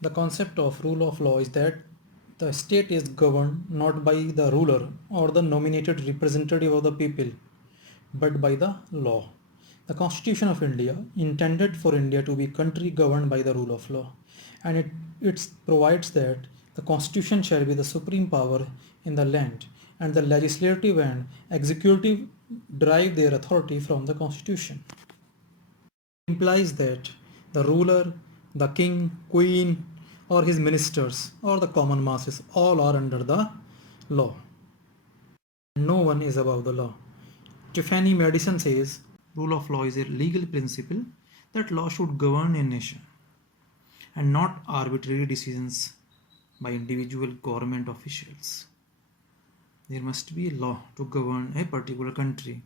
The concept of rule of law is that the state is governed not by the ruler or the nominated representative of the people, but by the law. The Constitution of India intended for India to be a country governed by the rule of law, and it provides that the Constitution shall be the supreme power in the land, and the legislative and executive derive their authority from the Constitution. It implies that the ruler, the king, queen, or his ministers, or the common masses all are under the law. No one is above the law. Tiffany Madison says, rule of law is a legal principle that law should govern a nation and not arbitrary decisions by individual government officials. There must be a law to govern a particular country.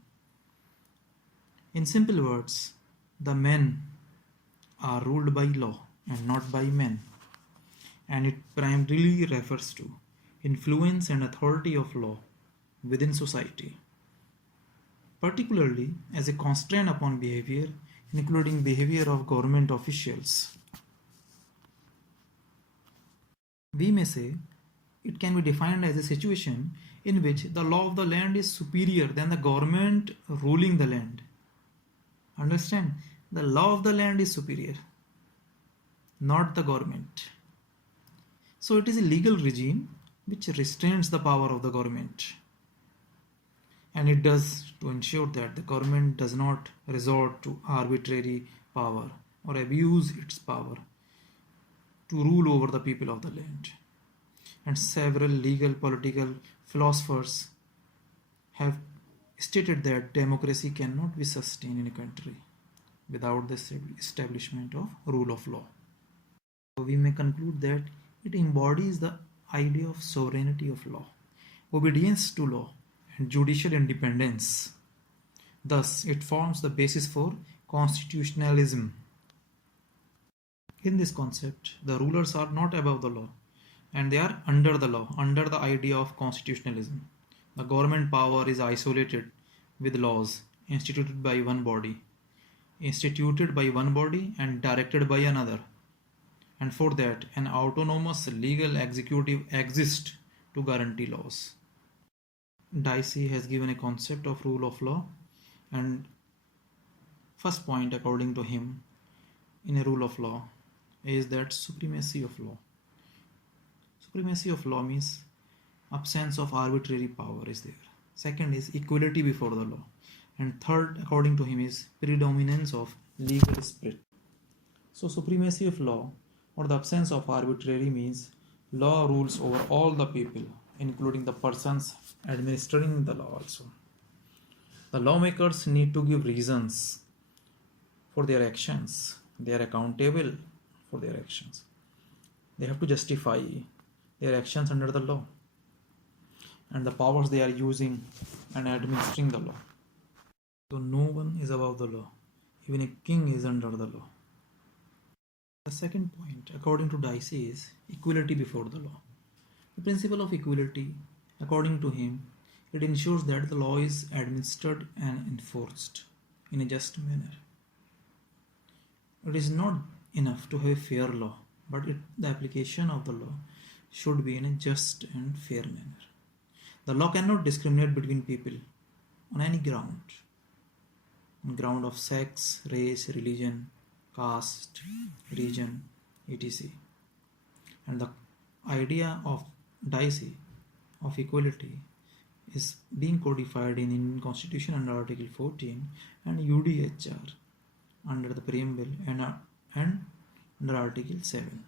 In simple words, the men are ruled by law and not by men, and it primarily refers to influence and authority of law within society, particularly as a constraint upon behavior, including behavior of government officials. We may say it can be defined as a situation in which the law of the land is superior than the government ruling the land. Understand? The law of the land is superior, not the government. So it is a legal regime which restrains the power of the government. And it does to ensure that the government does not resort to arbitrary power or abuse its power to rule over the people of the land. And several legal political philosophers have stated that democracy cannot be sustained in a country without the establishment of rule of law. So we may conclude that it embodies the idea of sovereignty of law, obedience to law, and judicial independence. Thus, it forms the basis for constitutionalism. In this concept, the rulers are not above the law, and they are under the law, under the idea of constitutionalism. The government power is isolated with laws instituted by one body and directed by another. And for that, an autonomous legal executive exists to guarantee laws. Dicey has given a concept of rule of law, and first point according to him in a rule of law is that supremacy of law. Supremacy of law means absence of arbitrary power is there. Second is equality before the law, and third according to him is predominance of legal spirit. So supremacy of law or the absence of arbitrary means law rules over all the people, including the persons administering the law also. The lawmakers need to give reasons for their actions. They are accountable for their actions. They have to justify their actions under the law and the powers they are using and administering the law. So no one is above the law. Even a king is under the law. The second point, according to Dicey, is equality before the law. The principle of equality, according to him, it ensures that the law is administered and enforced in a just manner. It is not enough to have a fair law, but the application of the law should be in a just and fair manner. The law cannot discriminate between people on any ground, on ground of sex, race, religion, caste, region, etc. And the idea of Dicey of equality is being codified in Indian Constitution under Article 14 and UDHR under the preamble and under Article 7.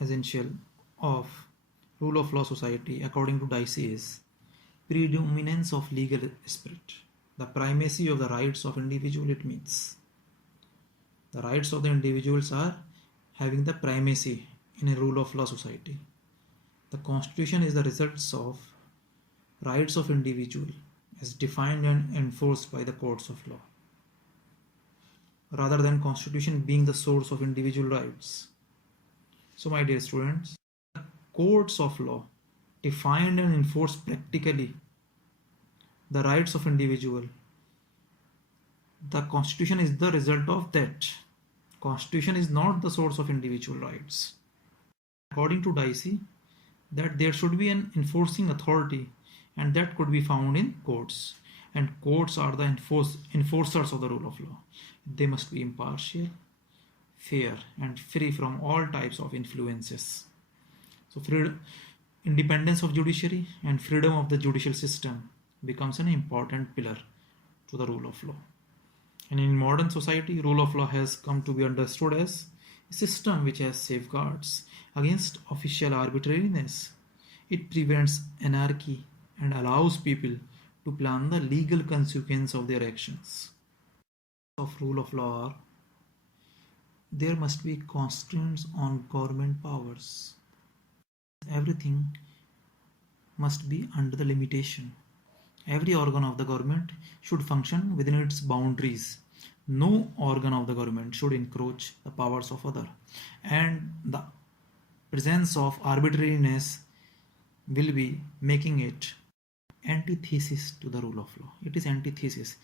Essential of rule of law society according to Dicey is predominance of legal spirit, the primacy of the rights of individual. It means the rights of the individuals are having the primacy in a rule of law society. The constitution is the results of rights of individual as defined and enforced by the courts of law, rather than constitution being the source of individual rights. So my dear students, the courts of law define and enforce practically the rights of individual. The constitution is the result of that Constitution is not the source of individual rights. According to Dicey, that there should be an enforcing authority, and that could be found in courts. And courts are the enforcers of the rule of law. They must be impartial, fair, and free from all types of influences. So independence of judiciary and freedom of the judicial system becomes an important pillar to the rule of law. And in modern society, rule of law has come to be understood as a system which has safeguards against official arbitrariness. It prevents anarchy and allows people to plan the legal consequence of their actions. Of rule of law are, there must be constraints on government powers. Everything must be under the limitation. Every organ of the government should function within its boundaries. No organ of the government should encroach the powers of other. And the presence of arbitrariness will be making it antithesis to the rule of law. It is antithesis.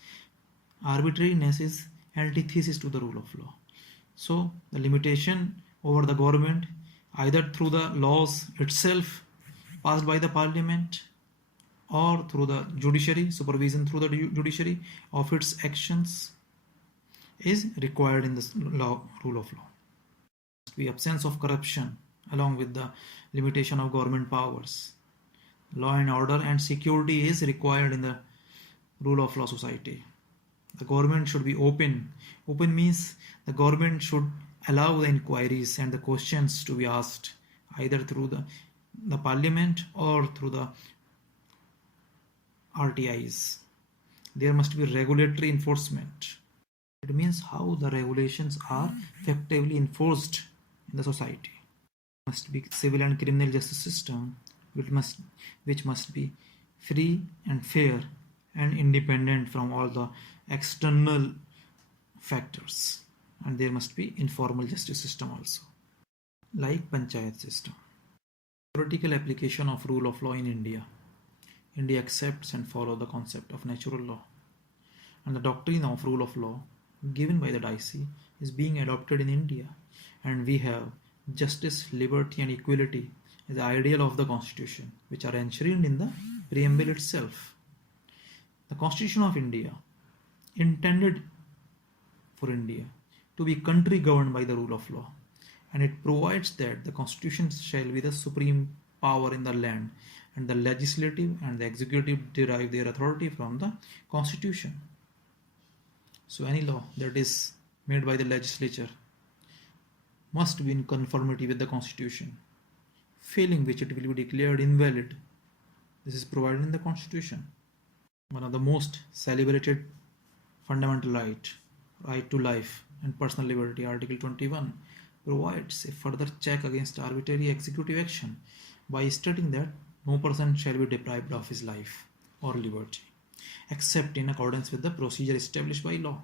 Arbitrariness is antithesis to the rule of law. So the limitation over the government, either through the laws itself passed by the parliament or through the judiciary, supervision through the judiciary of its actions, is required in this rule of law. The absence of corruption along with the limitation of government powers. Law and order and security is required in the rule of law society. The government should be open. Open means the government should allow the inquiries and the questions to be asked either through the parliament or through the RTIs. There must be regulatory enforcement. It means how the regulations are effectively enforced in the society. There must be civil and criminal justice system which must be free and fair and independent from all the external factors. And there must be informal justice system also, like panchayat system. Theoretical application of rule of law in India. India accepts and follows the concept of natural law, and the doctrine of rule of law given by the Dicey is being adopted in India, and we have justice, liberty and equality as the ideal of the constitution, which are enshrined in the preamble itself. The Constitution of India intended for India to be a country governed by the rule of law, and it provides that the constitution shall be the supreme power in the land, and the legislative and the executive derive their authority from the constitution. So any law that is made by the legislature must be in conformity with the constitution, failing which it will be declared invalid. This is provided in the constitution. One of the most celebrated fundamental right to life and personal liberty, Article 21, provides a further check against arbitrary executive action by stating that no person shall be deprived of his life or liberty, except in accordance with the procedure established by law.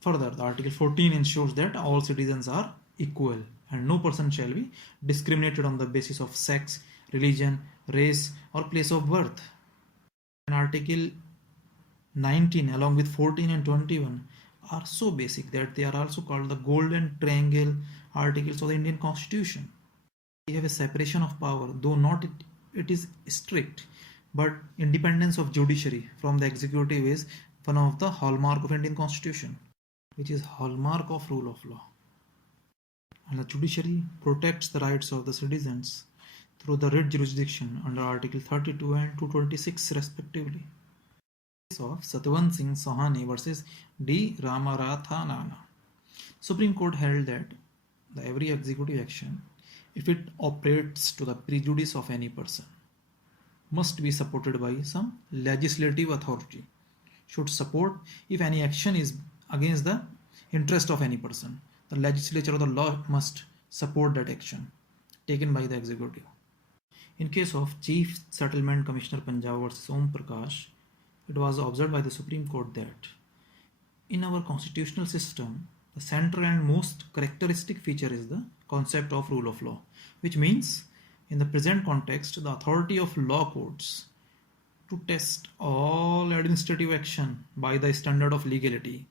Further, the Article 14 ensures that all citizens are equal and no person shall be discriminated on the basis of sex, religion, race, or place of birth. And Article 19 along with 14 and 21 are so basic that they are also called the golden triangle articles of the Indian Constitution. We have a separation of power, though not it is strict, but independence of judiciary from the executive is one of the hallmark of Indian Constitution, which is hallmark of rule of law. And the judiciary protects the rights of the citizens through the writ jurisdiction under Article 32 and 226 respectively. Of Satwan Singh Sahani versus D. Ramarathanana, Supreme Court held that every executive action, if it operates to the prejudice of any person, must be supported by some legislative authority. Should support if any action is against the interest of any person. The legislature or the law must support that action taken by the executive. In case of Chief Settlement Commissioner Punjab versus Prakash, it was observed by the Supreme Court that in our constitutional system, the central and most characteristic feature is the concept of rule of law, which means in the present context, the authority of law courts to test all administrative action by the standard of legality.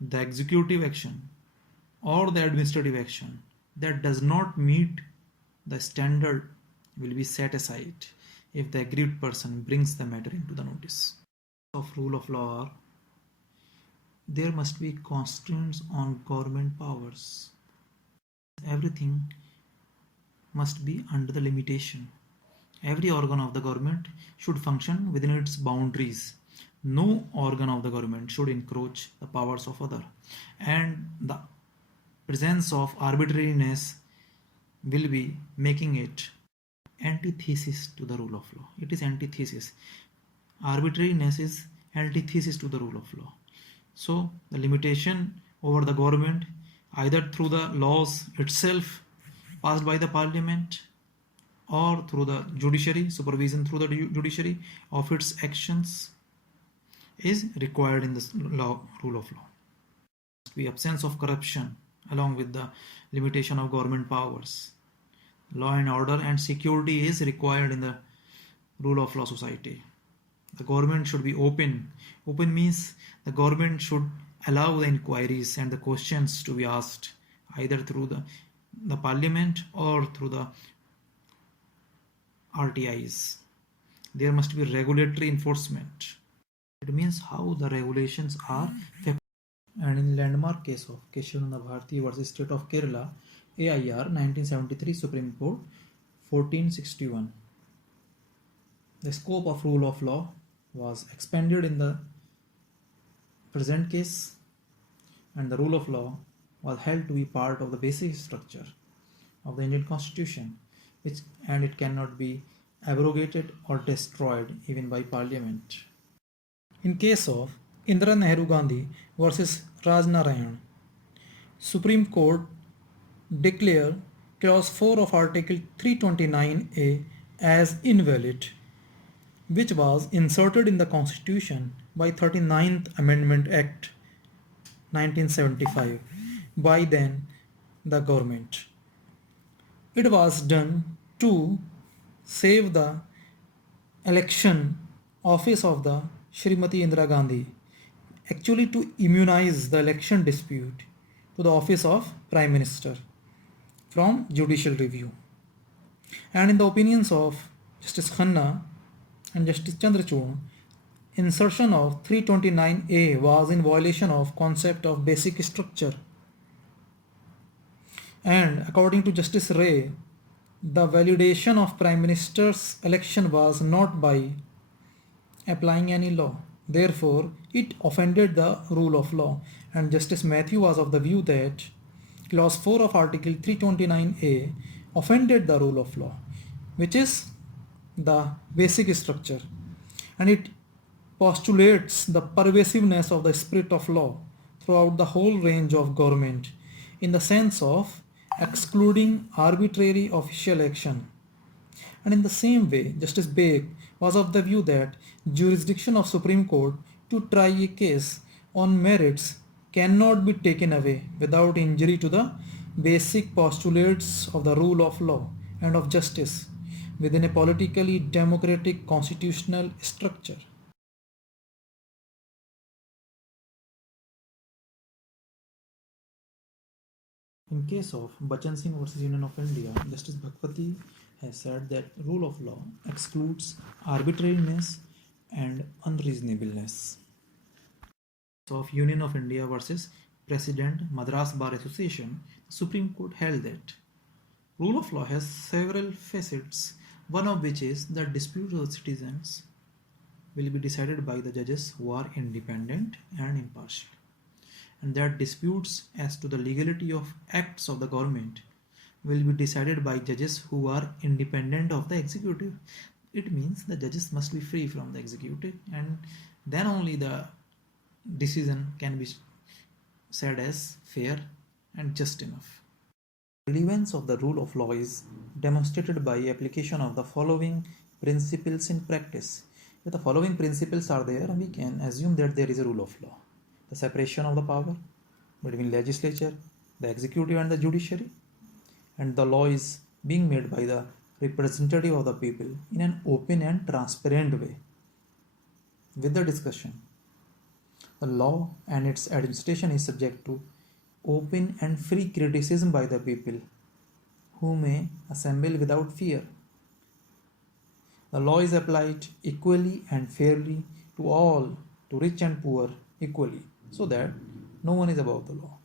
The executive action or the administrative action that does not meet the standard will be set aside if the aggrieved person brings the matter into the notice. Of rule of law are, there must be constraints on government powers. Everything must be under the limitation. Every organ of the government should function within its boundaries. No organ of the government should encroach the powers of other, and the presence of arbitrariness will be making it antithesis to the rule of law. It is antithesis. Arbitrariness is antithesis to the rule of law. So the limitation over the government, either through the laws itself passed by the parliament or through the judiciary, supervision through the judiciary of its actions, is required in this rule of law. The absence of corruption along with the limitation of government powers. Law and order and security is required in the rule of law society. The government should be open. Open means the government should allow the inquiries and the questions to be asked either through the parliament or through the RTIs. There must be regulatory enforcement. It means how the regulations are effective. And in landmark case of Keshavananda Bharti versus State of Kerala, AIR 1973 Supreme Court 1461. The scope of rule of law was expanded in the present case, and the rule of law was held to be part of the basic structure of the Indian Constitution, and it cannot be abrogated or destroyed even by Parliament. In case of Indira Nehru Gandhi versus Raj Narayan, Supreme Court declared clause 4 of Article 329A as invalid, which was inserted in the Constitution by 39th Amendment Act 1975 by then the government. It was done to save the election office of the Srimati Indira Gandhi, actually to immunize the election dispute to the office of Prime Minister from judicial review. And in the opinions of Justice Khanna and Justice Chandrachud, insertion of 329A was in violation of concept of basic structure. And according to Justice Ray, the validation of Prime Minister's election was not by applying any law. Therefore, it offended the rule of law. And Justice Matthew was of the view that Clause 4 of Article 329A offended the rule of law, which is the basic structure, and it postulates the pervasiveness of the spirit of law throughout the whole range of government in the sense of excluding arbitrary official action. And in the same way, Justice Baig was of the view that jurisdiction of Supreme Court to try a case on merits cannot be taken away without injury to the basic postulates of the rule of law and of justice within a politically democratic constitutional structure. In case of Bachan Singh versus Union of India, Justice Bhagwati has said that rule of law excludes arbitrariness and unreasonableness. Of Union of India versus President Madras Bar Association, the Supreme Court held that rule of law has several facets, one of which is that disputes of citizens will be decided by the judges who are independent and impartial, and that disputes as to the legality of acts of the government will be decided by judges who are independent of the executive. It means the judges must be free from the executive, and then only the decision can be said as fair and just enough. The relevance of the rule of law is demonstrated by application of the following principles in practice. If the following principles are there, we can assume that there is a rule of law. The separation of the power between legislature, the executive and the judiciary, and the law is being made by the representative of the people in an open and transparent way. With the discussion, the law and its administration is subject to open and free criticism by the people, who may assemble without fear. The law is applied equally and fairly to all, to rich and poor equally, so that no one is above the law.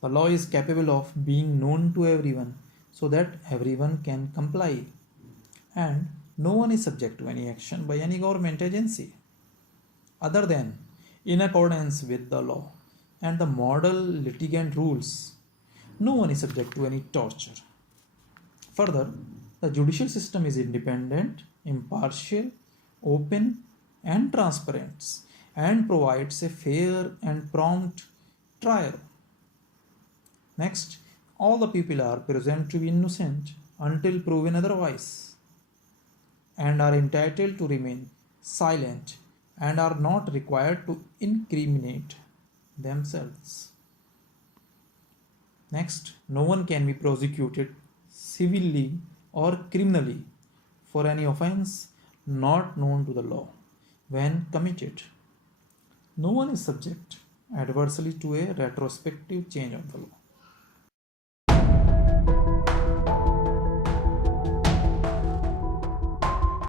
The law is capable of being known to everyone, so that everyone can comply, and no one is subject to any action by any government agency other than in accordance with the law and the model litigant rules. No one is subject to any torture. Further, the judicial system is independent, impartial, open, and transparent, and provides a fair and prompt trial. Next, all the people are presumed to be innocent until proven otherwise, and are entitled to remain silent and are not required to incriminate themselves. Next, no one can be prosecuted civilly or criminally for any offense not known to the law when committed. No one is subject adversely to a retrospective change of the law.